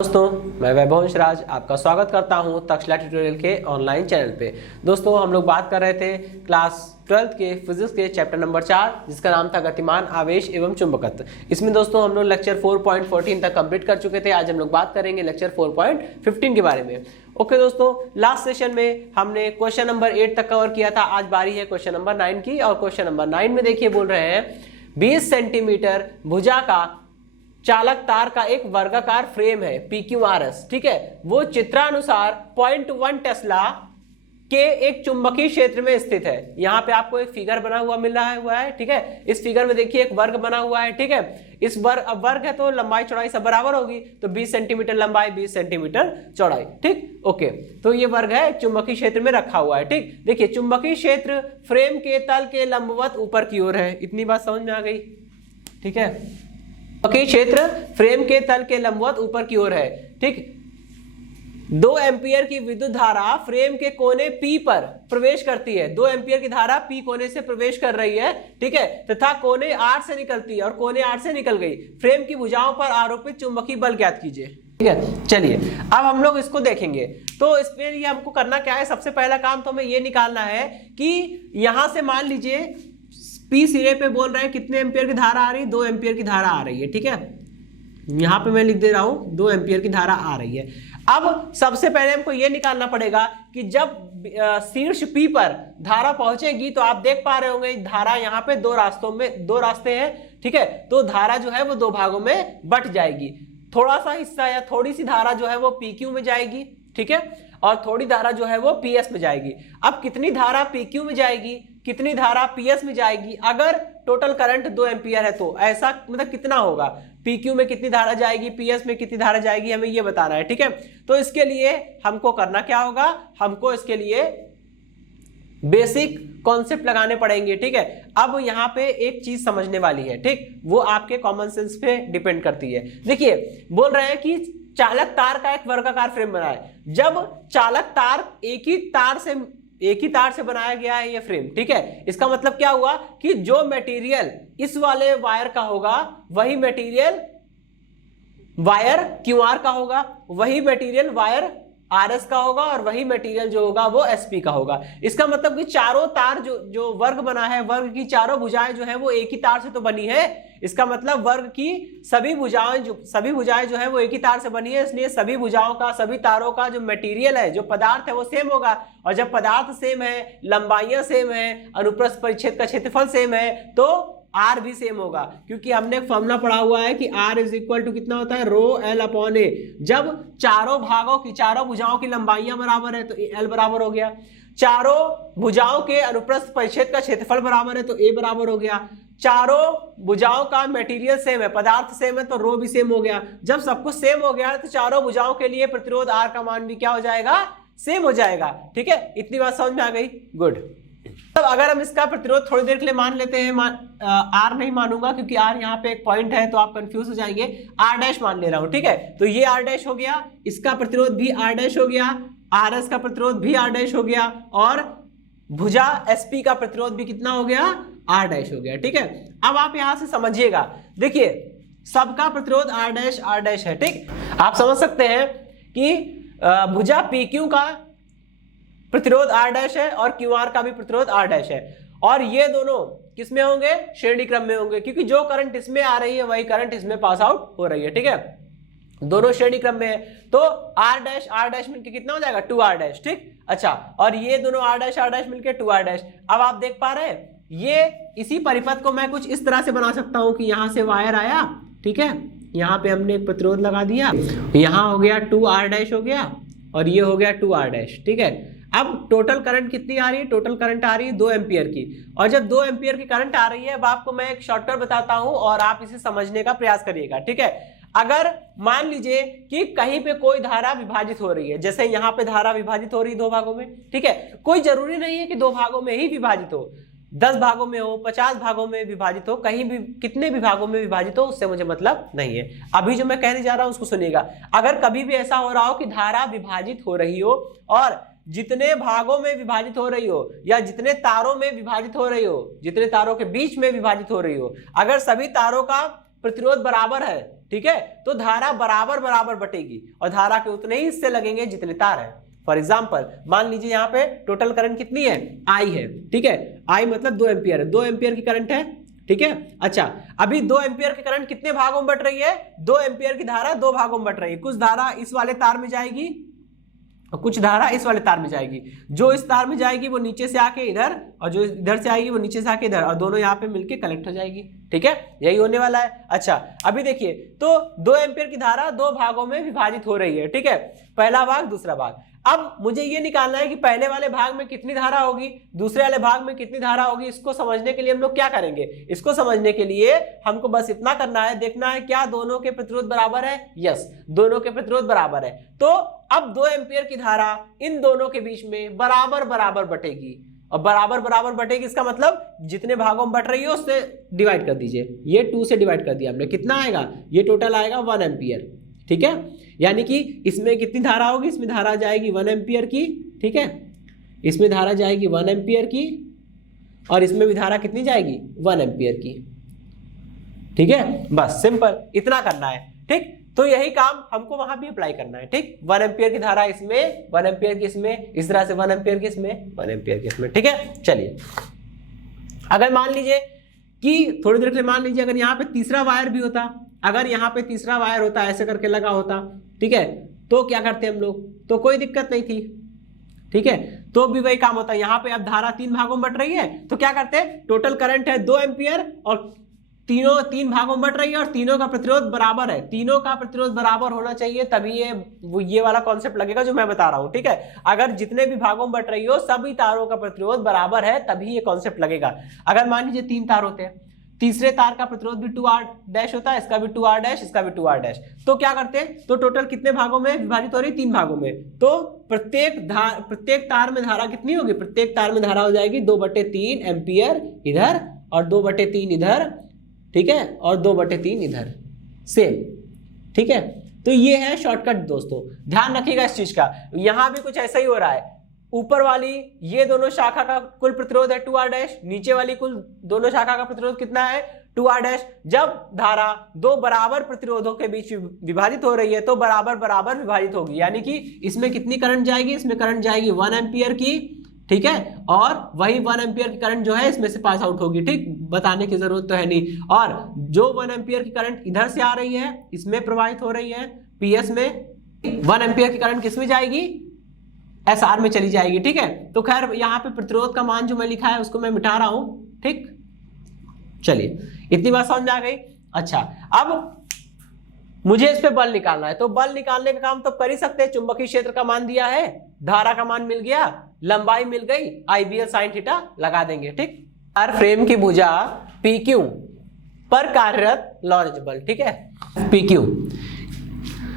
दोस्तों मैं वैभव राज आपका स्वागत करता हूं तक्षशिला ट्यूटोरियल के ऑनलाइन चैनल पे। दोस्तों हम लोग बात कर रहे थे क्लास 12th के फिजिक्स के चैप्टर नंबर 4 जिसका नाम था गतिमान आवेश एवं चुंबकत्व। इसमें दोस्तों हम लोग लेक्चर 4.14 तक कंप्लीट कर चुके थे। आज हम लोग बात करेंगे लेक्चर 4.15 के बारे में। ओके दोस्तों, लास्ट सेशन में हमने क्वेश्चन नंबर 8 तक कवर किया था। आज बारी है क्वेश्चन नंबर 9 की। और क्वेश्चन नंबर 9 में देखिए बोल रहे हैं 20 सेंटीमीटर भुजा का चालक तार का एक वर्गाकार फ्रेम है PQRS, ठीक है, वो चित्रानुसार 0.1 टेस्ला के एक चुंबकीय क्षेत्र में स्थित है। यहाँ पे आपको एक फिगर बना हुआ मिल रहा है, ठीक है। इस फिगर में देखिए एक वर्ग बना हुआ है, ठीक है। इस वर्ग है तो लंबाई चौड़ाई सब बराबर होगी, तो 20 सेंटीमीटर लंबाई 20 सेंटीमीटर चौड़ाई, ठीक। ओके, तो ये वर्ग है चुंबकीय क्षेत्र में रखा हुआ है, ठीक। देखिए चुंबकीय क्षेत्र फ्रेम के तल के लंबवत ऊपर की ओर है। इतनी बात समझ में आ गई, ठीक है। चुंबकीय क्षेत्र फ्रेम के तल के लंबवत ऊपर की ओर है, ठीक। 2 एम्पियर की विद्युत धारा फ्रेम के कोने P पर प्रवेश करती है। 2 एम्पियर की धारा P कोने से प्रवेश कर रही है, ठीक है, तथा कोने R से निकलती है और कोने R से निकल गई। फ्रेम की भुजाओं पर आरोपित चुंबकीय बल ज्ञात कीजिए, ठीक है। चलिए अब हम लोग इसको देखेंगे। तो इसके लिए हमको करना क्या है, सबसे पहला काम तो हमें ये निकालना है कि यहां से मान लीजिए P सिरे पे बोल रहे हैं कितने एम्पियर की धारा आ रही है, 2 एम्पियर की धारा आ रही है, ठीक है। यहां पे मैं लिख दे रहा हूं 2 एम्पियर की धारा आ रही है। अब सबसे पहले हमको यह निकालना पड़ेगा कि जब शीर्ष P पर धारा पहुंचेगी तो आप देख पा रहे होंगे धारा यहाँ पे दो रास्ते हैं, ठीक है। तो धारा जो है वो 2 भागों में बट जाएगी। थोड़ा सा हिस्सा या थोड़ी सी धारा जो है वो PQ में जाएगी, ठीक है, और थोड़ी धारा जो है वो PS में जाएगी। अब कितनी धारा PQ में जाएगी, कितनी धारा PS में जाएगी, अगर टोटल करंट 2 एम्पियर है तो ऐसा मतलब कितना होगा, PQ में कितनी धारा जाएगी, PS में कितनी धारा जाएगी, हमें ये बताना है, ठीक है। तो इसके लिए हमको करना क्या होगा, हमको इसके लिए बेसिक कॉन्सेप्ट लगाने पड़ेंगे, ठीक है। अब यहाँ पे एक चीज समझने वाली है, ठीक, वो आपके कॉमन सेंस पे डिपेंड करती है। देखिए बोल रहे हैं कि चालक तार का एक वर्गाकार फ्रेम बना है। जब चालक तार एक ही तार से बनाया गया है ये फ्रेम, ठीक है, इसका मतलब क्या हुआ कि जो मटेरियल इस वाले वायर का होगा वही मटेरियल वायर QR का होगा, वही मटेरियल वायर RS का होगा और वही मटेरियल जो होगा वो SP का होगा। इसका मतलब कि चारों तार जो वर्ग बना है, वर्ग की चारों भुजाएं जो है वो एक ही तार से तो बनी है। इसका मतलब वर्ग की सभी भुजाएं जो है वो एक ही तार से बनी है, इसलिए सभी भुजाओं का, सभी तारों का जो मटेरियल है, जो पदार्थ है वो सेम होगा। और जब पदार्थ सेम है, लंबाइयां सेम है, अनुप्रस्थ परिच्छेद का क्षेत्रफल सेम है, तो R भी सेम होगा, क्योंकि हमने एक फॉर्मूला पढ़ा हुआ है कि R इज इक्वल टू कितना होता है, ρL/A। जब चारों भुजाओं की लंबाइयां बराबर है तो L बराबर हो गया। चारों भुजाओं के अनुप्रस्थ परिच्छेद का क्षेत्रफल बराबर है तो A बराबर हो गया। चारों भुजाओं का मटेरियल सेम है, पदार्थ सेम है, तो रो भी सेम हो गया। जब सब कुछ सेम हो गया तो चारों भुजाओं के लिए प्रतिरोध R का मान भी क्या हो जाएगा, सेम हो जाएगा, ठीक है। इतनी बात समझ में आ गई, गुड। तब अगर हम इसका प्रतिरोध थोड़ी देर के लिए मान लेते हैं, R नहीं मानूंगा क्योंकि R यहाँ पे एक पॉइंट है तो आप कंफ्यूज हो जाएंगे, R' मान ले रहा हूं, ठीक है। तो ये R' हो गया, इसका प्रतिरोध भी R' हो गया, RS का प्रतिरोध भी R' हो गया, और भुजा SP का प्रतिरोध भी कितना हो गया, R' हो गया, ठीक है। अब आप यहां से समझिएगा, देखिए सबका प्रतिरोध R' है, ठीक। आप समझ सकते हैं कि भुजा PQ का प्रतिरोध R' है और QR का भी प्रतिरोध R' है, और ये दोनों किसमें होंगे, श्रेणी क्रम में होंगे, क्योंकि जो करंट इसमें आ रही है वही करंट इसमें पास आउट हो रही है, ठीक है। दोनों श्रेणी क्रम में है, तो R' मिलकर कितना हो जाएगा, 2R', ठीक। अच्छा, और ये दोनों R' मिलकर 2R'। अब आप देख पा रहे हैं ये इसी परिपथ को मैं कुछ इस तरह से बना सकता हूं कि यहां से वायर आया, ठीक है, यहां पे हमने एक प्रतिरोध लगा दिया, यहां हो गया 2R' हो गया, और ये हो गया 2R', ठीक है। अब टोटल करंट कितनी आ रही है, टोटल करंट आ रही है 2 एम्पियर की। और जब 2 एम्पियर की करंट आ रही है, अब आपको मैं एक शॉर्टकट बताता हूं और आप इसे समझने का प्रयास करिएगा, ठीक है। अगर मान लीजिए कि कहीं पे कोई धारा विभाजित हो रही है, जैसे यहाँ पे धारा विभाजित हो रही है 2 भागों में, ठीक है। कोई जरूरी नहीं है कि 2 भागों में ही विभाजित हो, 10 भागों में हो, 50 भागों में विभाजित हो, कहीं भी कितने भी भागों में विभाजित हो, उससे मुझे मतलब नहीं है। अभी जो मैं कहने जा रहा हूं उसको सुनिएगा। अगर कभी भी ऐसा हो रहा हो कि धारा विभाजित हो रही हो और जितने भागों में विभाजित हो रही हो या जितने तारों में विभाजित हो रही हो, जितने तारों के बीच में विभाजित हो रही हो, अगर सभी तारों का प्रतिरोध बराबर है ठीक है, तो धारा बराबर बराबर बटेगी और धारा के उतने ही हिस्से लगेंगे जितने तार है। फॉर एग्जाम्पल मान लीजिए यहाँ पे टोटल करंट कितनी है, I है, ठीक है, I मतलब 2 एम्पियर है, 2 एम्पियर की करंट है, ठीक है। अच्छा, अभी 2 एम्पियर की करंट कितने भागों में बट रही है, 2 एम्पियर की धारा 2 भागों में बट रही है। कुछ धारा इस वाले तार में जाएगी और कुछ धारा इस वाले तार में जाएगी। जो इस तार में जाएगी वो नीचे से आके इधर, और जो इधर से आएगी वो नीचे से आके इधर, और दोनों यहाँ पे मिलके कलेक्ट हो जाएगी, ठीक है, यही होने वाला है। अच्छा, अभी देखिए तो 2 एम्पियर की धारा 2 भागों में विभाजित हो रही है, ठीक है, पहला भाग दूसरा भाग। अब मुझे ये निकालना है कि पहले वाले भाग में कितनी धारा होगी, दूसरे वाले भाग में कितनी धारा होगी। इसको समझने के लिए हम लोग क्या करेंगे, इसको समझने के लिए हमको बस इतना करना है, देखना है क्या दोनों के प्रतिरोध बराबर है। यस, दोनों के प्रतिरोध बराबर है। तो अब 2 एम्पियर की धारा इन दोनों के बीच में बराबर बराबर बटेगी, और बराबर बराबर बटेगी इसका मतलब जितने भागों में बट रही है उससे डिवाइड कर दीजिए। ये 2 से डिवाइड कर दिया हमने, कितना आएगा, ये टोटल आएगा 1 एम्पियर, ठीक है। यानी कि इसमें कितनी धारा होगी, इसमें धारा जाएगी 1 एम्पियर की, ठीक है, इसमें धारा जाएगी 1 एम्पियर की, और इसमें भी धारा कितनी जाएगी 1 एम्पियर की, ठीक है। बस सिंपल इतना करना है, ठीक। तो यही काम हमको वहां भी अप्लाई करना है, ठीक। 1 एम्पियर की धारा इसमें, 1 एम्पियर की इसमें, इस तरह से 1 एम्पियर की इसमें, 1 एम्पियर की इसमें, ठीक है। चलिए, अगर मान लीजिए कि थोड़ी देर के लिए मान लीजिए अगर यहाँ पे तीसरा वायर भी होता, अगर यहाँ पे तीसरा वायर होता, ऐसे करके लगा होता, ठीक है, तो क्या करते हम लोग, तो कोई दिक्कत नहीं थी, ठीक है, तो भी वही काम होता है। यहाँ पे अब धारा 3 भागों में बट रही है, तो क्या करते हैं, टोटल करंट है 2 एम्पियर और तीनों 3 भागों में बट रही है और तीनों का प्रतिरोध बराबर है, तीनों का प्रतिरोध बराबर होना चाहिए, तभी ये वाला कॉन्सेप्ट लगेगा जो मैं बता रहा हूं, ठीक है। अगर जितने भी भागों में बट रही हो सभी तारों का प्रतिरोध बराबर है तभी ये कॉन्सेप्ट लगेगा। अगर मान लीजिए 3 तार होते हैं, तीसरे तार का प्रतिरोध भी 2R डैश होता है, इसका भी 2R डैश, इसका भी 2R डैश, तो क्या करते हैं, तो टोटल कितने भागों में विभाजित हो रही, 3 भागों में, तो प्रत्येक तार में धारा कितनी होगी, प्रत्येक तार में धारा हो जाएगी 2/3 एम्पियर इधर और 2/3 इधर, ठीक है, और 2/3 इधर, सेम, ठीक है। तो ये है शॉर्टकट दोस्तों, ध्यान रखिएगा इस चीज का। यहां भी कुछ ऐसा ही हो रहा है, ऊपर वाली ये दोनों शाखा का कुल प्रतिरोध है 2R डैश, नीचे वाली कुल दोनों शाखा का प्रतिरोध कितना है 2R डैश। जब धारा 2 बराबर प्रतिरोधों के बीच विभाजित हो रही है तो बराबर बराबर विभाजित होगी, यानी कि इसमें कितनी करंट जाएगी, इसमें करंट जाएगी 1 एम्पियर की, ठीक है, और वही 1 एम्पियर की करंट जो है इसमें से पास आउट होगी, ठीक, बताने की जरूरत तो है नहीं। और जो 1 एम्पियर की करंट इधर से आ रही है इसमें प्रवाहित हो रही है PS में, 1 एम्पियर की करंट किसमें जाएगी, SR में चली जाएगी, ठीक है। तो खैर यहाँ पे प्रतिरोध का मान जो मैं लिखा है उसको मैं मिटा रहा हूं, ठीक। चलिए, इतनी बात समझ आ गई। अच्छा, अब मुझे इस पे बल निकालना है, तो बल निकालने का काम तो कर ही सकते हैं। चुंबकीय क्षेत्र का मान दिया है, धारा का मान मिल गया, लंबाई मिल गई, IBL sin थीटा लगा देंगे, ठीक। तार फ्रेम की भुजा PQ पर कार्यरत लॉरेंज बल, ठीक है, PQ।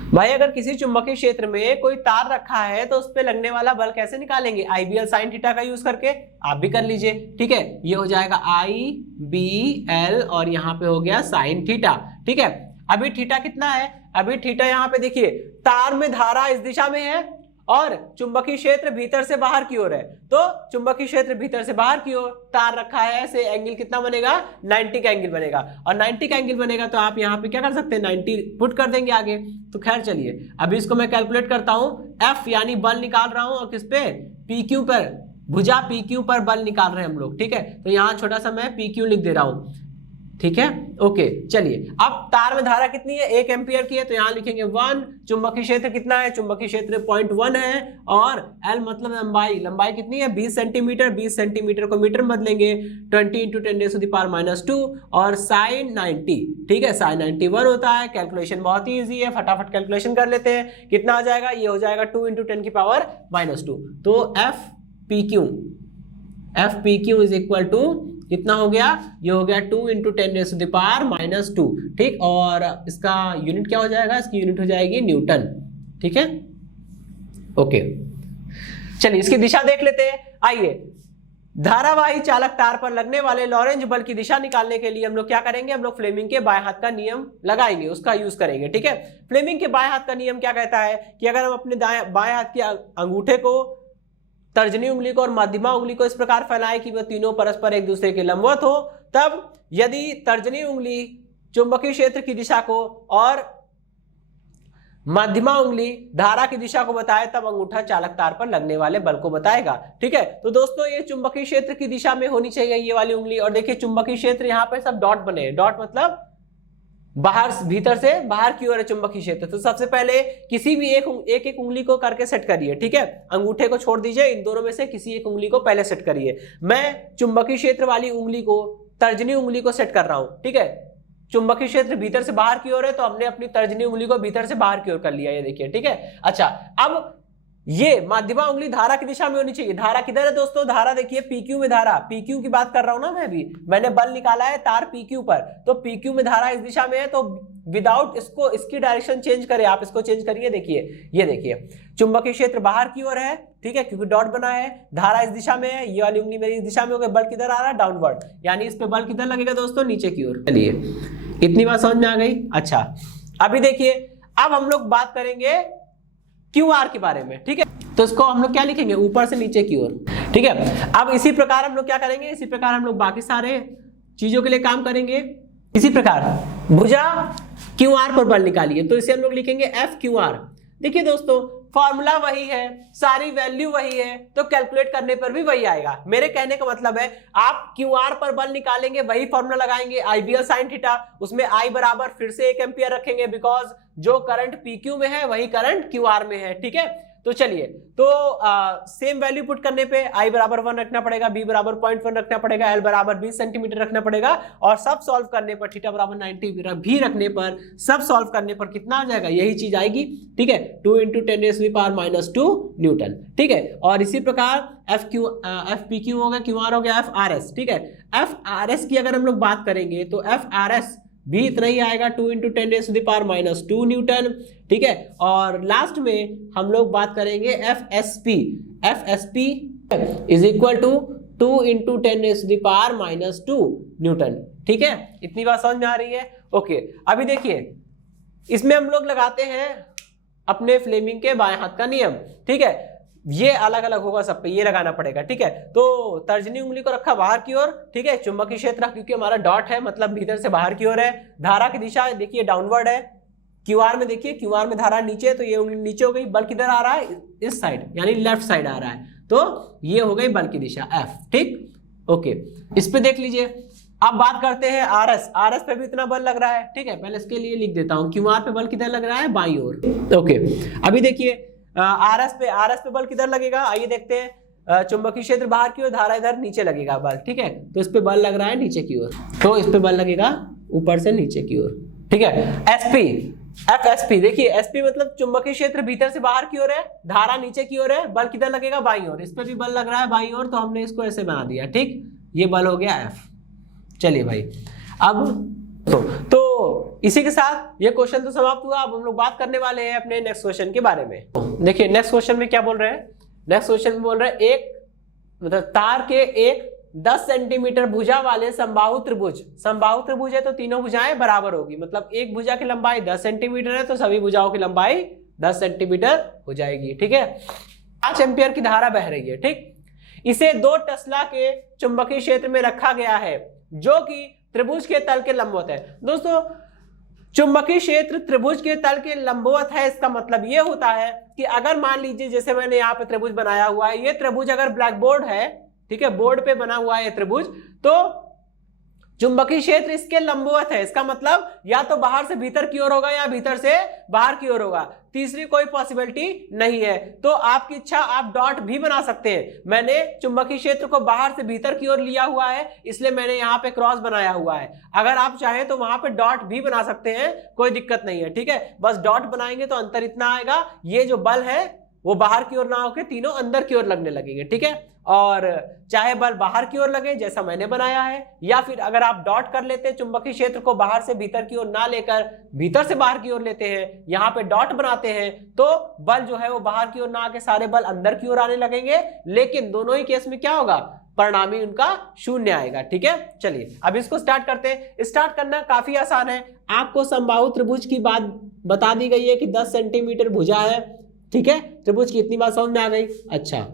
भाई अगर किसी चुंबकीय क्षेत्र में कोई तार रखा है तो उस पे लगने वाला बल कैसे निकालेंगे, IBL sin थीटा का यूज करके, आप भी कर लीजिए, ठीक है। ये हो जाएगा IBL और यहाँ पे हो गया sin थीटा, ठीक है। अभी थीटा कितना है, अभी थीटा यहाँ पे देखिए, तार में धारा इस दिशा में है और चुंबकीय क्षेत्र भीतर से बाहर की ओर है, तो चुंबकीय क्षेत्र भीतर से बाहर की ओर तार रखा है, ऐसे एंगल कितना बनेगा 90 का एंगल बनेगा, और 90 का एंगल बनेगा तो आप यहाँ पे क्या कर सकते हैं 90 पुट कर देंगे आगे। तो खैर चलिए, अभी इसको मैं कैलकुलेट करता हूँ, F यानी बल निकाल रहा हूँ और किस पे, PQ पर, भुजा PQ पर बल निकाल रहे हैं हम लोग, ठीक है। तो यहाँ छोटा सा मैं PQ लिख दे रहा हूँ, ठीक है, ओके। चलिए, अब तार में धारा कितनी है, 1 एम्पियर की है, तो यहां लिखेंगे 1। चुंबकीय क्षेत्र कितना है, चुंबकीय क्षेत्र 0.1 है, और L मतलब लंबाई, लंबाई कितनी है 20 सेंटीमीटर, 20 सेंटीमीटर को मीटर में बदलेंगे, 20 × 10⁻⁻², और sin 90, ठीक है, sin 90 1 होता है। कैलकुलेशन बहुत ही ईजी है, फटाफट कैलकुलेशन कर लेते हैं, कितना आ जाएगा, ये हो जाएगा 2 × 10⁻²। तो FPQ इज इक्वल टू कितना हो गया, ये हो गया 2 × 10⁻², ठीक। और इसका यूनिट क्या हो जाएगा, इसकी यूनिट हो जाएगी न्यूटन, ठीक है, ओके। चलिए इसकी दिशा देख लेते हैं। आइए, धारावाही चालक तार पर लगने वाले लॉरेंज बल की दिशा निकालने के लिए हम लोग क्या करेंगे, हम लोग फ्लेमिंग के बाएं हाथ का नियम लगाएंगे, उसका यूज करेंगे, ठीक है। फ्लेमिंग के बाएं हाथ का नियम क्या कहता है कि अगर हम अपने बाएं हाथ के अंगूठे को, तर्जनी उंगली को और मध्यमा उंगली को इस प्रकार फैलाएं कि वह तीनों परस्पर एक दूसरे के लंबवत हो, तब यदि तर्जनी उंगली चुंबकीय क्षेत्र की दिशा को और मध्यमा उंगली धारा की दिशा को बताए तब अंगूठा चालक तार पर लगने वाले बल को बताएगा। ठीक है, तो दोस्तों ये चुंबकीय क्षेत्र की दिशा में होनी चाहिए ये वाली उंगली। और देखिए चुंबकीय क्षेत्र यहाँ पे सब डॉट बने हैं, डॉट मतलब बाहर भीतर से बाहर की ओर है चुंबकीय क्षेत्र। तो सबसे पहले किसी भी एक उंगली को करके सेट करिए। ठीक है, अंगूठे को छोड़ दीजिए, इन दोनों में से किसी एक उंगली को पहले सेट करिए। मैं चुंबकीय क्षेत्र वाली उंगली को, तर्जनी उंगली को सेट कर रहा हूं। ठीक है, चुंबकीय क्षेत्र भीतर से बाहर की ओर है तो हमने अपनी तर्जनी उंगली को भीतर से बाहर की ओर कर लिया, ये देखिए। ठीक है, अच्छा अब ये मध्यमा उंगली धारा की दिशा में होनी चाहिए। धारा किधर है दोस्तों? धारा देखिए PQ में, धारा PQ की बात कर रहा हूं ना मैं भी। मैंने बल निकाला है तार PQ पर, तो PQ में धारा इस दिशा में है, तो विदाउट इसकी डायरेक्शन चेंज करें, आप इसको चेंज करिए। देखिए ये देखिए चुंबकीय क्षेत्र बाहर की ओर है, ठीक है, क्योंकि डॉट बना है। धारा इस दिशा में है, ये वाली उंगली मेरी इस दिशा में हो गई। बल किधर आ रहा है? डाउनवर्ड, यानी इस पे बल किधर लगेगा दोस्तों? नीचे की ओर। चलिए इतनी बात समझ में आ गई। अच्छा अभी देखिए, अब हम लोग बात करेंगे QR के बारे में। ठीक है, तो इसको हम लोग क्या लिखेंगे? ऊपर से नीचे की ओर। ठीक है, अब इसी प्रकार हम लोग क्या करेंगे? इसी प्रकार हम लोग बाकी सारे चीजों के लिए काम करेंगे। इसी प्रकार भुजा QR पर बल निकालिए, तो इसे हम लोग लिखेंगे FQR। देखिए दोस्तों फॉर्मूला वही है, सारी वैल्यू वही है, तो कैलकुलेट करने पर भी वही आएगा। मेरे कहने का मतलब है आप QR पर बल निकालेंगे, वही फॉर्मूला लगाएंगे IBL sin थीटा, उसमें I बराबर फिर से 1 एम्पियर रखेंगे, बिकॉज जो करंट PQ में है वही करंट QR में है। ठीक है, तो चलिए, तो सेम वैल्यू पुट करने पे I बराबर 1 रखना पड़ेगा, B बराबर 0.1 रखना पड़ेगा, L बराबर 20 सेंटीमीटर रखना पड़ेगा, और सब सॉल्व करने पर थीटा बराबर 90 भी रखने पर, सब सॉल्व करने पर कितना आ जाएगा? यही चीज आएगी। ठीक है, 2 × 10⁻⁻2 न्यूटन। ठीक है, और इसी प्रकार FPQ हो गया, QR हो गया, FRS। ठीक है, FRS की अगर हम लोग बात करेंगे तो FRS भी इतना ही आएगा, 2 × 10⁻2 न्यूटन। ठीक है, और लास्ट में हम लोग बात करेंगे FSP is equal to 2 × 10⁻2 newton. ठीक है, इतनी बात समझ में आ रही है? ओके, अभी देखिए इसमें हम लोग लगाते हैं अपने फ्लेमिंग के बाएं हाथ का नियम। ठीक है, ये अलग अलग होगा सब पे, ये लगाना पड़ेगा। ठीक है, तो तर्जनी उंगली को रखा बाहर की ओर। ठीक है, चुंबकीय क्षेत्र क्योंकि हमारा डॉट है मतलब भीतर से बाहर की ओर है। धारा की दिशा देखिए डाउनवर्ड है। QR में देखिए, QR में धारा नीचे है, तो ये उंगली नीचे हो गई। बल किधर आ रहा है? इस साइड, यानी लेफ्ट साइड आ रहा है, तो ये हो गई बल की दिशा F। ठीक, ओके, इस पे देख लीजिए। अब बात करते हैं RS पे भी इतना बल लग रहा है। ठीक है, पहले इसके लिए लिख देता हूं, QR पे बल किधर लग रहा है? बाईं ओर। ओके, अभी देखिए RS पे बल किधर लगेगा? आइए देखते हैं। चुंबकीय क्षेत्र बाहर की ओर, धारा इधर नीचे लगेगा बल। ठीक है, तो इस पे बल लग रहा है नीचे की ओर, तो इस पे बल लगेगा ऊपर से नीचे की ओर। ठीक है, FSP देखिए, SP मतलब चुंबकीय क्षेत्र भीतर से बाहर की ओर है, धारा नीचे की ओर है, बल किधर लगेगा? बाईं ओर। इस पे भी बल लग रहा है बाईं ओर, तो हमने इसको ऐसे बना दिया। ठीक, ये बल हो गया F। चलिए भाई, अब तो इसी के साथ ये क्वेश्चन तो समाप्त हुआ। अब हम लोग बात करने वाले हैं अपने नेक्स्ट क्वेश्चन के बारे में। देखिए नेक्स्ट क्वेश्चन में क्या बोल रहे हैं? नेक्स्ट क्वेश्चन में बोल रहे हैं एक मतलब तार के एक 10 सेंटीमीटर भुजा वाले समबाहु त्रिभुज है, तो तीनों भुजाएं बराबर होगी। मतलब एक भुजा की लंबाई 10 सेंटीमीटर है, तो सभी भुजाओं की लंबाई 10 सेंटीमीटर हो जाएगी। ठीक है, 5 एम्पियर की धारा बह रही है। ठीक, इसे 2 टेस्ला के चुंबकीय क्षेत्र में रखा गया है जो कि त्रिभुज के तल के लंबवत है। दोस्तों चुंबकीय क्षेत्र त्रिभुज के तल के लंबवत है, इसका मतलब यह होता है कि अगर मान लीजिए जैसे मैंने यहाँ पे त्रिभुज बनाया हुआ है, ये त्रिभुज अगर ब्लैक बोर्ड है, ठीक है, बोर्ड पे बना हुआ है ये त्रिभुज, तो चुंबकीय क्षेत्र इसके लंबवत है। इसका मतलब या तो बाहर से भीतर की ओर होगा या भीतर से बाहर की ओर होगा, तीसरी कोई पॉसिबिलिटी नहीं है। तो आपकी इच्छा, आप डॉट भी बना सकते हैं। मैंने चुंबकीय क्षेत्र को बाहर से भीतर की ओर लिया हुआ है, इसलिए मैंने यहाँ पे क्रॉस बनाया हुआ है। अगर आप चाहें तो वहां पे डॉट भी बना सकते हैं, कोई दिक्कत नहीं है। ठीक है, बस डॉट बनाएंगे तो अंतर इतना आएगा, ये जो बल है वो बाहर की ओर ना होकर तीनों अंदर की ओर लगने लगेंगे। ठीक है, और चाहे बल बाहर की ओर लगे जैसा मैंने बनाया है, या फिर अगर आप डॉट कर लेते हैं, चुंबकीय क्षेत्र को बाहर से भीतर की ओर ना लेकर भीतर से बाहर की ओर लेते हैं, यहाँ पे डॉट बनाते हैं, तो बल जो है वो बाहर की ओर ना आके सारे बल अंदर की ओर आने लगेंगे। लेकिन दोनों ही केस में क्या होगा? परिणामी उनका 0 आएगा। ठीक है, चलिए अब इसको स्टार्ट करते हैं। स्टार्ट करना काफी आसान है। आपको समबाहु त्रिभुज की बात बता दी गई है कि 10 सेंटीमीटर भुजा है। ठीक है, त्रिभुज की इतनी बात समझ में आ गई। अच्छा,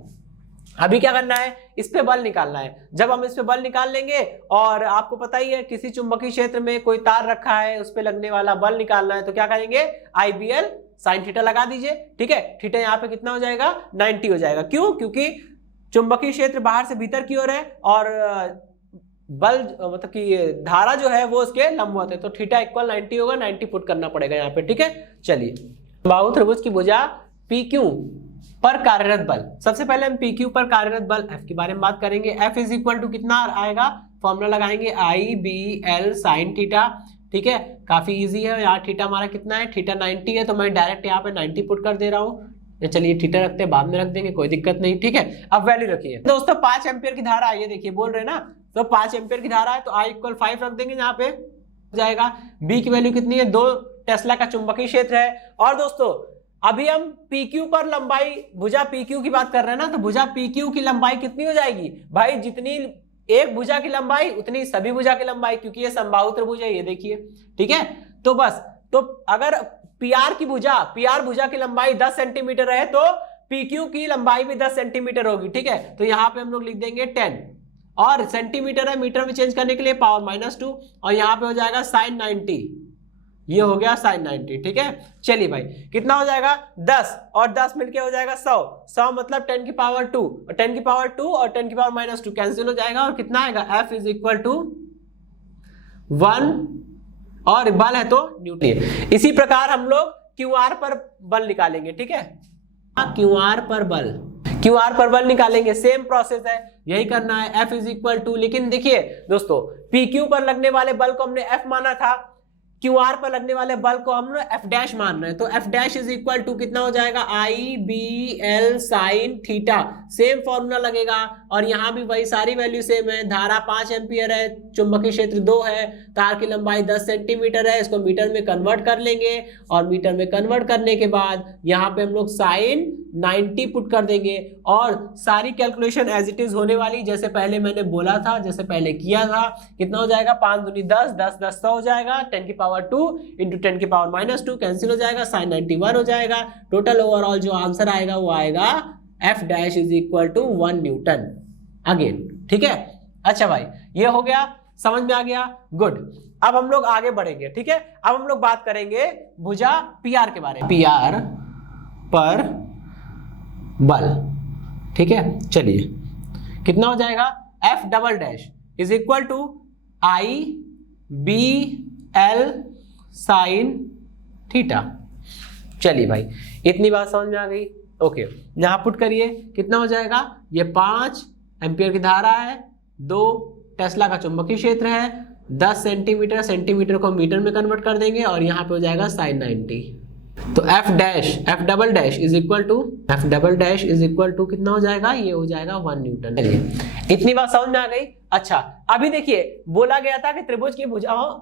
अभी क्या करना है? इस पे बल निकालना है। जब हम इस पे बल निकाल लेंगे, और आपको पता ही है किसी चुंबकीय क्षेत्र में कोई तार रखा है, उस पे लगने वाला बल निकालना है, तो क्या करेंगे, IBL sin थीटा लगा दीजिए। ठीक है, थीटा यहाँ पे कितना हो जाएगा, 90 हो जाएगा। क्यों? क्योंकि चुंबकीय क्षेत्र बाहर से भीतर की ओर है और बल मतलब कि धारा जो है वो उसके लंबवत है, तो थीटा इक्वल 90 होगा, 90 पुट करना पड़ेगा यहाँ पे। ठीक है, चलिए बाहु त्रिभुज की भुजा PQ पर कार्यरत बल, सबसे पहले हम PQ पर कार्यरत बल F के बारे में बात करेंगे। F इज इक्वल टू कितना आएगा, फॉर्मूला लगाएंगे IBL sin थीटा। ठीक है, काफी इजी है। यहाँ थीटा हमारा कितना है, थीटा 90 है, तो मैं डायरेक्ट यहाँ पे 90 पुट कर दे रहा हूँ। चलिए थीटा रखते हैं, बाद में रख देंगे, कोई दिक्कत नहीं। ठीक है, अब वैल्यू रखिए दोस्तों, 5 एम्पियर की धारा है, ये देखिए बोल रहे हैं ना, तो 5 एम्पियर की धारा है, तो I इक्वल 5 रख देंगे यहाँ पे जाएगा। B की वैल्यू कितनी है, 2 टेस्ला का चुंबकीय क्षेत्र है। और दोस्तों अभी हम PQ पर लंबाई, भुजा PQ की बात कर रहे हैं ना, तो भुजा PQ की लंबाई कितनी हो जाएगी भाई, जितनी एक भुजा की लंबाई उतनी सभी भुजा की लंबाई, क्योंकि ये समबाहु त्रिभुज है, ये देखिए। ठीक है, तो बस, तो अगर PR की भुजा, PR भुजा की लंबाई 10 सेंटीमीटर है, तो PQ की लंबाई भी 10 सेंटीमीटर होगी। ठीक है, तो यहाँ पे हम लोग लिख देंगे 10, और सेंटीमीटर है, मीटर में चेंज करने के लिए पावर -2, और यहाँ पे हो जाएगा sin 90, ये हो गया sin 90। ठीक है, चलिए भाई कितना हो जाएगा, 10 और 10 मिलके हो जाएगा 100, 100 मतलब 10 की पावर 2, और 10 की पावर 2 और 10 की पावर -2 कैंसिल हो जाएगा, और कितना आएगा, F इज इक्वल टू 1, और बल है तो न्यूटन। इसी प्रकार हम लोग QR पर बल निकालेंगे। ठीक है, QR पर बल, QR पर बल निकालेंगे, सेम प्रोसेस है, यही करना है। F इज इक्वल टू, लेकिन देखिए दोस्तों PQ पर लगने वाले बल को हमने F माना था, QR पर लगने वाले बल को हम लोग F डैश मान रहे हैं, तो F dash is equal to कितना हो जाएगा, IBL sin theta, same formula लगेगा, और यहाँ भी वही सारी वैल्यू सेम है। धारा 5 एम्पियर है, चुंबकीय क्षेत्र 2 है, तार की लंबाई 10 सेंटीमीटर है, इसको मीटर में कन्वर्ट कर लेंगे, और मीटर में कन्वर्ट करने के बाद यहाँ पे हम लोग sin 90 पुट कर देंगे, और सारी कैलकुलेशन एज इट इज होने वाली, जैसे पहले मैंने बोला था, जैसे पहले किया था। कितना हो जाएगा, 5 दूनी 10, 10 10 100 हो जाएगा, 10 की पावर 2 इंटू 10 की पावर -2 कैंसिल हो जाएगा, sin 91 हो जाएगा। टोटल ओवरऑल जो आंसर आएगा वो आएगा F dash is equal to 1 newton again. ठीक है, अच्छा भाई ये हो गया, समझ में आ गया, गुड। अब हम लोग आगे बढ़ेंगे। ठीक है, अब हम लोग बात करेंगे भुजा PR के बारे में, PR पर बल। ठीक है, चलिए कितना हो जाएगा, F double dash is equal to IBL sin theta. चलिए भाई इतनी बात समझ में आ गई, ओके। यहां पुट करिए, कितना हो जाएगा, ये 5 एम्पियर की धारा है, 2 टेस्ला का चुंबकीय क्षेत्र है, 10 सेंटीमीटर, सेंटीमीटर को मीटर में कन्वर्ट कर देंगे, और यहाँ पे हो जाएगा sin 90। तो F double dash is equal to कितना हो जाएगा, ये हो जाएगा 1 न्यूटन। चलिए इतनी बात समझ में आ गई। अच्छा अभी देखिए, बोला गया था कि त्रिभुज की भुजाओं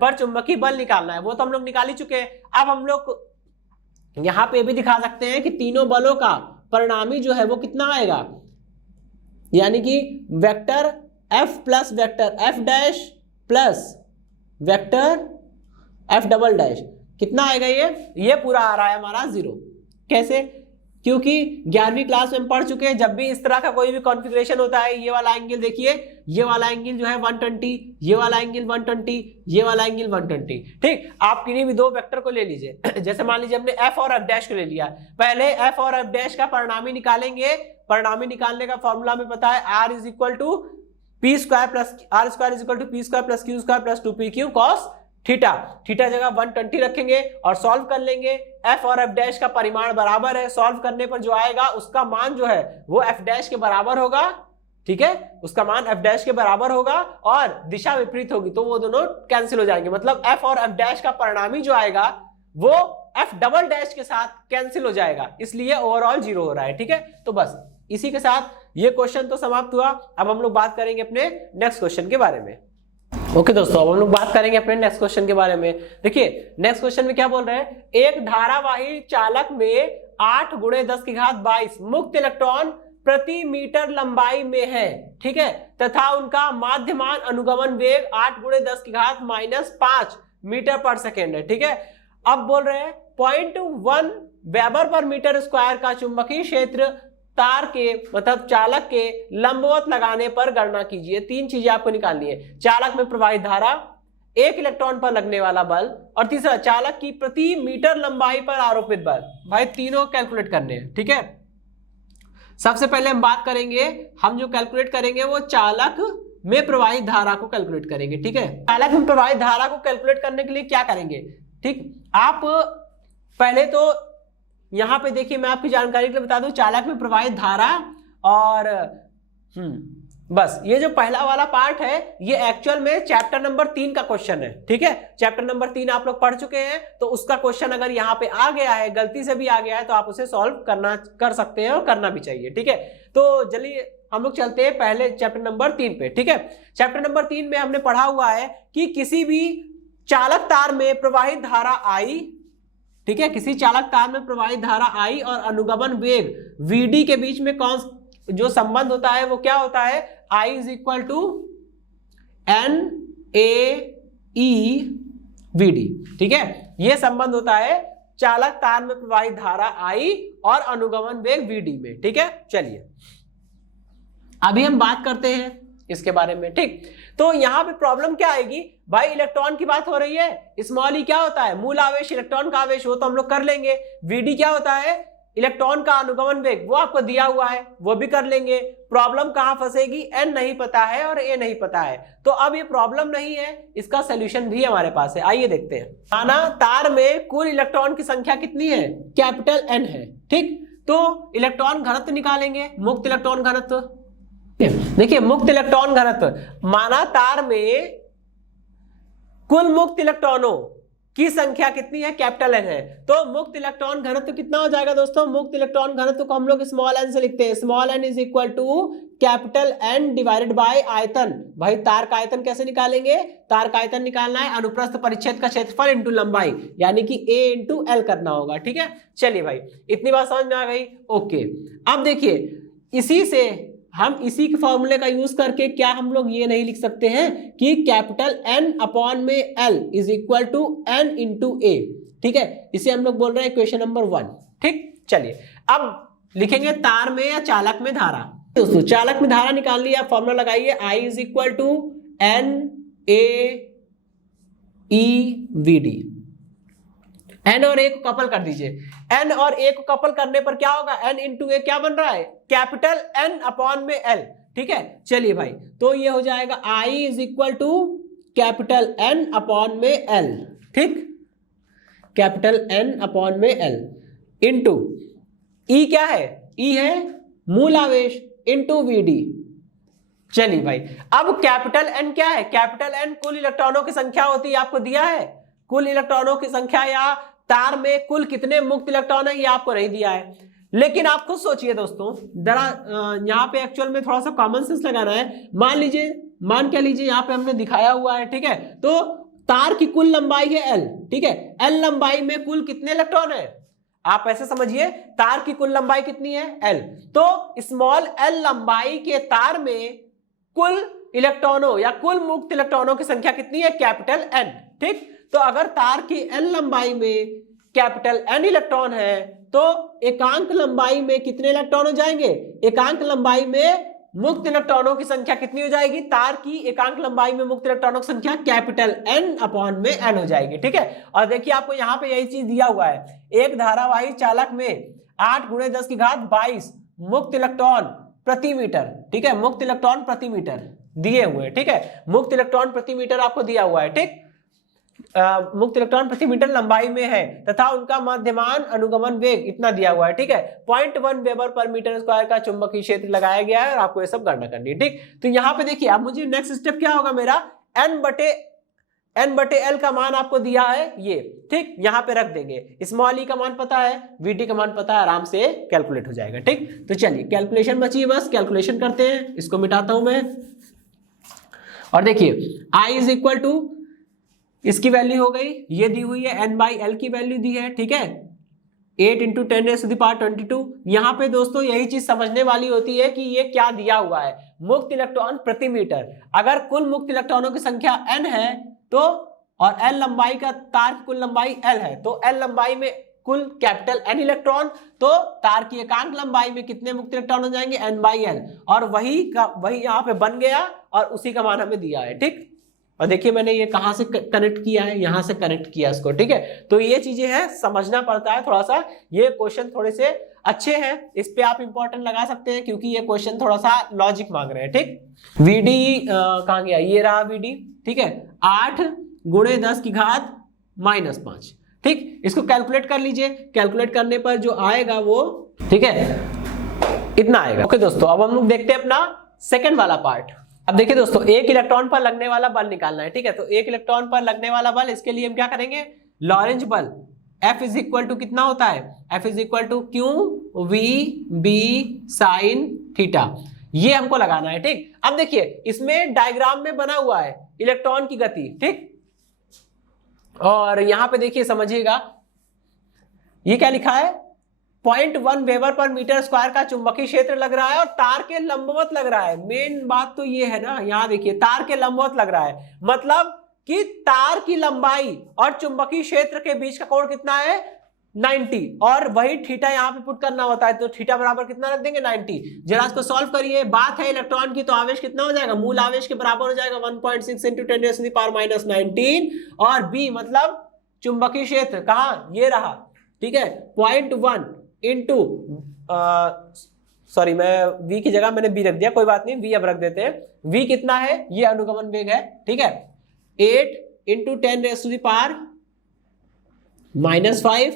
पर चुंबकीय बल निकालना है, वो तो हम लोग निकाल ही चुके हैं। अब हम लोग यहां पे भी दिखा सकते हैं कि तीनों बलों का परिणामी जो है वो कितना आएगा, यानी कि vector F plus vector F dash plus vector F double dash, कितना आएगा, ये पूरा आ रहा है हमारा 0। कैसे, क्योंकि 11वीं क्लास में हम पढ़ चुके हैं, जब भी इस तरह का कोई भी कॉन्फ़िगरेशन होता है, ये वाला एंगल देखिए, ये वाला एंगल जो है 120, ये वाला एंगल 120, ये वाला एंगल 120। ठीक, आप किन्हीं भी दो वेक्टर को ले लीजिए, जैसे मान लीजिए हमने F और F डैश को ले लिया, पहले F और F डैश का परिणामी निकालेंगे। परिणामी निकालने का फॉर्मूला हमें पता है, R is equal to P square plus R square is equal to P square plus Q square plus 2PQ cos theta. Theta जगह 120 रखेंगे और सॉल्व कर लेंगे। F और F डैश का परिमाण बराबर है, सॉल्व करने पर जो आएगा उसका मान जो है वो F डैश के बराबर होगा। ठीक है, उसका मान F डैश के बराबर होगा और दिशा विपरीत होगी, तो वो दोनों कैंसिल हो जाएंगे। मतलब F और F डैश का परिणामी जो आएगा वो F डबल डैश के साथ कैंसिल हो जाएगा, इसलिए ओवरऑल 0 हो रहा है। ठीक है, तो बस इसी के साथ ये क्वेश्चन तो समाप्त हुआ। अब हम लोग बात करेंगे अपने नेक्स्ट क्वेश्चन के बारे में। ओके दोस्तों, अब हम लोग बात करेंगे अपने नेक्स्ट क्वेश्चन के बारे में। देखिए नेक्स्ट क्वेश्चन में क्या बोल रहे हैं, एक धारावाही चालक में 8 × 10⁻22 मुक्त इलेक्ट्रॉन प्रति मीटर लंबाई में है। ठीक है, तथा उनका माध्यमान अनुगमन वेग 8 × 10⁻⁻5 मीटर पर सेकेंड है। ठीक है, अब बोल रहे हैं 0.1 वेबर पर मीटर स्क्वायर का चुंबकीय क्षेत्र तार के मतलब चालक के लंबवत लगाने पर गणना कीजिए। 3 चीजें आपको निकालनी है, चालक में प्रवाहित धारा, 1 इलेक्ट्रॉन पर लगने वाला बल, और तीसरा चालक की प्रति मीटर लंबाई पर आरोपित बल। भाई तीनों कैलकुलेट करने हैं, ठीक है। सबसे पहले हम बात करेंगे, हम जो कैलकुलेट करेंगे वो चालक में प्रवाहित धारा को कैलकुलेट करेंगे, ठीक है। चालक में प्रवाहित धारा को कैलकुलेट करने के लिए क्या करेंगे, ठीक, आप पहले तो यहां पे देखिए, मैं आपकी जानकारी के लिए बता दूं, चालक में प्रवाहित धारा और बस ये जो पहला वाला पार्ट है ये एक्चुअल में चैप्टर नंबर 3 का क्वेश्चन है, ठीक है। चैप्टर नंबर 3 आप लोग पढ़ चुके हैं, तो उसका क्वेश्चन अगर यहाँ पे आ गया है, गलती से भी आ गया है, तो आप उसे सॉल्व कर सकते हैं और करना भी चाहिए, ठीक है। तो चलिए हम लोग चलते हैं पहले चैप्टर नंबर 3 पे, ठीक है। चैप्टर नंबर 3 में हमने पढ़ा हुआ है कि किसी भी चालक तार में प्रवाहित धारा I, ठीक है, किसी चालक तार में प्रवाहित धारा I और अनुगमन वेग Vd के बीच में कौन जो संबंध होता है वो क्या होता है, I is equal to NaE Vd, ठीक है। यह संबंध होता है चालक तार में प्रवाहित धारा I और अनुगमन वेग Vd में, ठीक है। चलिए अभी हम बात करते हैं इसके बारे में, ठीक। तो यहां पे प्रॉब्लम क्या आएगी भाई, इलेक्ट्रॉन की बात हो रही है, स्मॉल ई क्या होता है, मूल आवेश, इलेक्ट्रॉन का आवेश, वो तो हम लोग कर लेंगे। Vd क्या होता है, इलेक्ट्रॉन का अनुगमन वेग, वो आपको दिया हुआ है, वो भी कर लेंगे। प्रॉब्लम कहां फंसेगी, n नहीं पता है और a नहीं पता है, तो अब ये प्रॉब्लम नहीं है, इसका सोल्यूशन भी हमारे पास है। आइए देखते हैं। माना तार में कुल इलेक्ट्रॉन की संख्या कितनी है, कैपिटल N है, ठीक। तो इलेक्ट्रॉन घनत्व निकालेंगे, मुक्त इलेक्ट्रॉन घनत्व। देखिए मुक्त इलेक्ट्रॉन घनत्व, माना तार में कुल मुक्त इलेक्ट्रॉनों की संख्या कितनी है, कैपिटल N है, तो मुक्त इलेक्ट्रॉन घनत्व कितना हो जाएगा दोस्तों, मुक्त इलेक्ट्रॉन घनत्व को हम लोग स्मॉल n से लिखते हैं, small n is equal to capital N divided by आयतन। भाई तार का आयतन कैसे निकालेंगे, तार का आयतन निकालना है अनुप्रस्थ परिच्छेद का क्षेत्रफल इंटू लंबाई, यानी कि a इंटू l करना होगा, ठीक है। चलिए भाई इतनी बात समझ में आ गई, ओके। अब देखिए इसी से हम इसी के फॉर्मूले का यूज करके क्या हम लोग ये नहीं लिख सकते हैं कि कैपिटल N अपॉन में L is equal to N into A, ठीक है। इसे हम लोग बोल रहे हैं इक्वेशन नंबर 1, ठीक। चलिए अब लिखेंगे तार में या चालक में धारा। दोस्तों चालक में धारा निकाल लिया, फॉर्मूला लगाइए, I is equal to NaE Vd। N और A को कपल कर दीजिए, N और A को कपल करने पर क्या होगा, N इंटू A क्या बन रहा है, कैपिटल N अपॉन में L, ठीक है। चलिए भाई तो ये हो जाएगा I is equal to capital N upon में L, ठीक, कैपिटल N अपॉन में L इंटू E क्या है, E है मूल आवेश इंटू Vd। चलिए भाई अब कैपिटल N क्या है, कैपिटल N कुल इलेक्ट्रॉनों की संख्या होती है, आपको दिया है कुल इलेक्ट्रॉनों की संख्या, या तार में कुल कितने मुक्त इलेक्ट्रॉन है ये आपको नहीं दिया है। लेकिन आप खुद सोचिए दोस्तों, जरा यहाँ पे एक्चुअल में थोड़ा सा कॉमन सेंस लगाना है। मान क्या लीजिए यहाँ पे हमने दिखाया हुआ है, ठीक है। तो तार की कुल लंबाई है L, ठीक है। L लंबाई में कुल कितने इलेक्ट्रॉन है, आप ऐसे समझिए तार की कुल लंबाई कितनी है L, तो स्मॉल l लंबाई के तार में कुल इलेक्ट्रॉनों या कुल मुक्त इलेक्ट्रॉनों की संख्या कितनी है, कैपिटल N, ठीक। तो अगर तार की L लंबाई में कैपिटल N इलेक्ट्रॉन है तो एकांक लंबाई में कितने इलेक्ट्रॉन हो जाएंगे, एकांक लंबाई में मुक्त इलेक्ट्रॉनों की संख्या कितनी हो जाएगी, तार की एकांक लंबाई में मुक्त इलेक्ट्रॉनों की संख्या कैपिटल N अपॉन में N हो जाएगी, ठीक है। और देखिए आपको यहाँ पे यही चीज दिया हुआ है, एक धारावाही चालक में 8 × 10⁻22 मुक्त इलेक्ट्रॉन प्रति मीटर, ठीक है, मुक्त इलेक्ट्रॉन प्रति मीटर दिए हुए, ठीक है। मुक्त इलेक्ट्रॉन प्रति मीटर आपको दिया हुआ है, ठीक। मुक्त इलेक्ट्रॉन प्रति मीटर लंबाई में है तथा उनका मध्यमान अनुगमन वेग इतना दिया हुआ है, ठीक है। 0.1 वेबर पर मीटर स्क्वायर का चुंबकीय क्षेत्र लगाया गया है और आपको ये सब गणना करनी है, ठीक। तो यहाँ पे देखिए अब मुझे नेक्स्ट स्टेप क्या होगा, मेरा n बटे L का मान आपको दिया है ये, ठीक, यहाँ पे रख देंगे। स्मॉल e का मान पता है, Vd का मान पता है, आराम से कैलकुलेट हो जाएगा, ठीक। तो चलिए कैलकुलेशन बची है, बस कैलकुलेशन करते हैं। इसको मिटाता हूं मैं और देखिए I इज इक्वल टू, इसकी वैल्यू हो गई, ये दी हुई है N/L की वैल्यू दी है, ठीक है, 8 × 10⁻22। यहाँ पे दोस्तों यही चीज समझने वाली होती है कि ये क्या दिया हुआ है, मुक्त इलेक्ट्रॉन प्रति मीटर। अगर कुल मुक्त इलेक्ट्रॉनों की संख्या N है तो और L लंबाई का, तार की कुल लंबाई L है, तो L लंबाई में कुल कैपिटल N इलेक्ट्रॉन, तो तार की एकांक लंबाई में कितने मुक्त इलेक्ट्रॉन हो जाएंगे, N/L, और वही यहाँ पे बन गया और उसी का मान हमें दिया है। ठीक, और देखिए मैंने ये कहां से कनेक्ट किया है, यहां से कनेक्ट किया इसको। ठीक है, तो ये चीजें हैं, समझना पड़ता है थोड़ा सा। ये क्वेश्चन थोड़े से अच्छे हैं, इस पे आप इंपॉर्टेंट लगा सकते हैं क्योंकि ये क्वेश्चन थोड़ा सा लॉजिक मांग रहे हैं। ठीक, VD कहां गया, ये रहा VD। ठीक है, 8 × 10⁻⁻5। ठीक, इसको कैलकुलेट कर लीजिए, कैलकुलेट करने पर जो आएगा वो, ठीक है, इतना आएगा। ओके दोस्तों, अब हम लोग देखते हैं अपना सेकंड वाला पार्ट। अब देखिए दोस्तों, एक इलेक्ट्रॉन पर लगने वाला बल निकालना है। ठीक है, तो एक इलेक्ट्रॉन पर लगने वाला बल, इसके लिए हम क्या करेंगे, लॉरेंज बल F इज इक्वल टू कितना होता है, F is equal to QV sin theta, ये हमको लगाना है। ठीक, अब देखिए इसमें डायग्राम में बना हुआ है इलेक्ट्रॉन की गति। ठीक, और यहां पे देखिए समझिएगा, ये क्या लिखा है, 0.1 वेबर पर मीटर स्क्वायर का चुंबकीय क्षेत्र लग रहा है और तार के लंबवत लग रहा है। मेन बात तो ये है ना, यहां देखिए तार के लंबवत लग रहा है, मतलब कि तार की लंबाई और चुंबकीय क्षेत्र के बीच का कोण कितना है, 90, और वही थीटा यहाँ पे पुट करना होता है, तो थीटा बराबर कितना रख देंगे, 90। जरा इसको सॉल्व करिए। बात है इलेक्ट्रॉन की, तो आवेश कितना हो जाएगा, मूल आवेश के बराबर हो जाएगा 1.6 × 10⁻⁻19, और B मतलब चुंबकीय क्षेत्र कहाँ, ये रहा। ठीक है, 0.1 इंटू, सॉरी मैं V की जगह मैंने B रख दिया, कोई बात नहीं, V अब रख देते हैं। V कितना है, ये अनुगमन वेग है। ठीक है, 8 × 10⁻⁻5।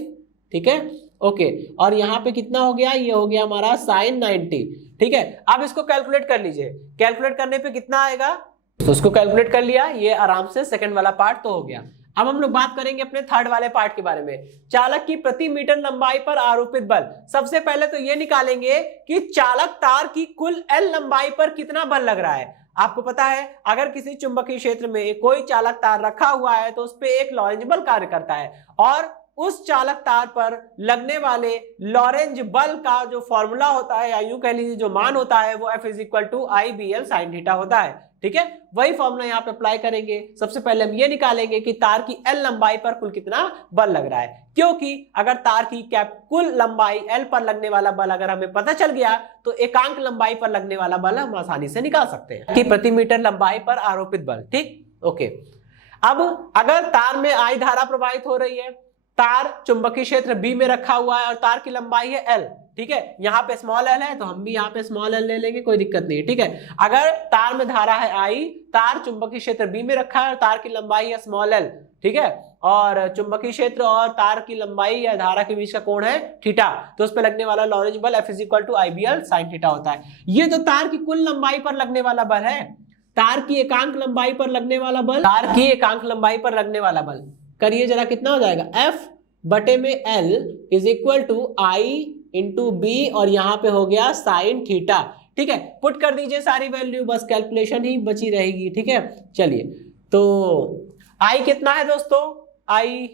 ठीक है, ओके, और यहां पे कितना हो गया, ये हो गया हमारा sin 90। ठीक है, अब इसको कैलकुलेट कर लीजिए, कैलकुलेट करने पे कितना आएगा, तो उसको कैलकुलेट कर लिया, ये आराम से सेकंड वाला पार्ट तो हो गया। अब हम लोग बात करेंगे अपने थर्ड वाले पार्ट के बारे में, चालक की प्रति मीटर लंबाई पर आरोपित बल। सबसे पहले तो ये निकालेंगे कि चालक तार की कुल L लंबाई पर कितना बल लग रहा है। आपको पता है, अगर किसी चुंबकीय क्षेत्र में कोई चालक तार रखा हुआ है तो उस पर एक लॉरेंज बल कार्य करता है, और उस चालक तार पर लगने वाले लॉरेंज बल का जो फॉर्मूला होता है, या यूं कह लीजिए जो मान होता है, वो F is equal to IBL sin theta होता है। ठीक है, वही फॉर्मूला यहाँ पे अप्लाई करेंगे। सबसे पहले हम ये निकालेंगे कि तार की L लंबाई पर कुल कितना बल लग रहा है, क्योंकि अगर तार की कुल लंबाई L पर लगने वाला बल अगर हमें पता चल गया तो एकांक लंबाई पर लगने वाला बल हम आसानी से निकाल सकते हैं कि प्रति मीटर लंबाई पर आरोपित बल। ठीक, ओके, अब अगर तार में I धारा प्रवाहित हो रही है, तार चुंबकीय क्षेत्र B में रखा हुआ है और तार की लंबाई है L। ठीक है, यहाँ पे स्मॉल l है तो हम भी यहाँ पे स्मॉल l ले लेंगे, कोई दिक्कत नहीं है। ठीक है, अगर तार में धारा है I, तार चुंबकीय क्षेत्र B में रखा है और तार की लंबाई है स्मॉल l। ठीक है, और चुंबकीय क्षेत्र और तार की लंबाई या धारा के बीच का कोण है थीटा, तो उस पर लगने वाला लॉरेंज बल F is equal to IBL sin theta होता है। ये तो तार की कुल लंबाई पर लगने वाला बल है, तार की एकांक लंबाई पर लगने वाला बल, तार की एकांक लंबाई पर लगने वाला बल करिए जरा, कितना हो जाएगा, F बटे में L is equal to I into B, और यहाँ पे हो गया साइन थीटा। ठीक है, पुट कर दीजिए सारी वैल्यू, बस कैलकुलेशन ही बची रहेगी। ठीक है, चलिए, तो I कितना है दोस्तों, I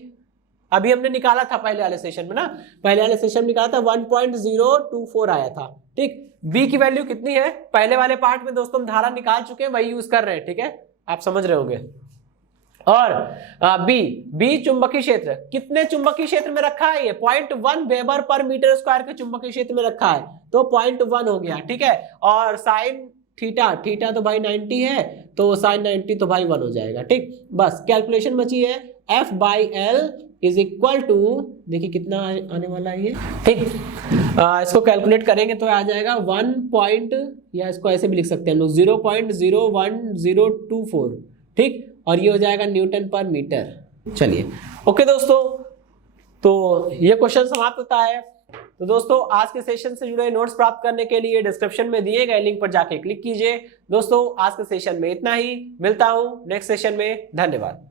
अभी हमने निकाला था पहले वाले सेशन में ना, पहले वाले सेशन में निकाला था 1.024 आया था। ठीक, B की वैल्यू कितनी है, पहले वाले पार्ट में दोस्तों हम धारा निकाल चुके हैं, वही यूज कर रहे हैं। ठीक है, आप समझ रहे होंगे। और B चुंबकीय क्षेत्र, कितने चुंबकीय क्षेत्र में रखा है, ये 0.1 वेबर पर मीटर स्क्वायर के चुंबकीय क्षेत्र में रखा है, तो 0.1 हो गया। ठीक है, और साइन थीटा तो भाई 90 है, तो साइन 90 तो भाई 1 हो जाएगा। ठीक, बस कैलकुलेशन बची है, F/L इज इक्वल टू, देखिए कितना आने वाला है ये। ठीक, इसको कैलकुलेट करेंगे तो आ जाएगा 1. या इसको ऐसे भी लिख सकते हैं हम लोग 0.01024। ठीक, और ये हो जाएगा न्यूटन पर मीटर। चलिए, ओके दोस्तों, तो ये क्वेश्चन समाप्त होता है। तो दोस्तों, आज के सेशन से जुड़े नोट्स प्राप्त करने के लिए डिस्क्रिप्शन में दिए गए लिंक पर जाके क्लिक कीजिए। दोस्तों, आज के सेशन में इतना ही, मिलता हूं नेक्स्ट सेशन में, धन्यवाद।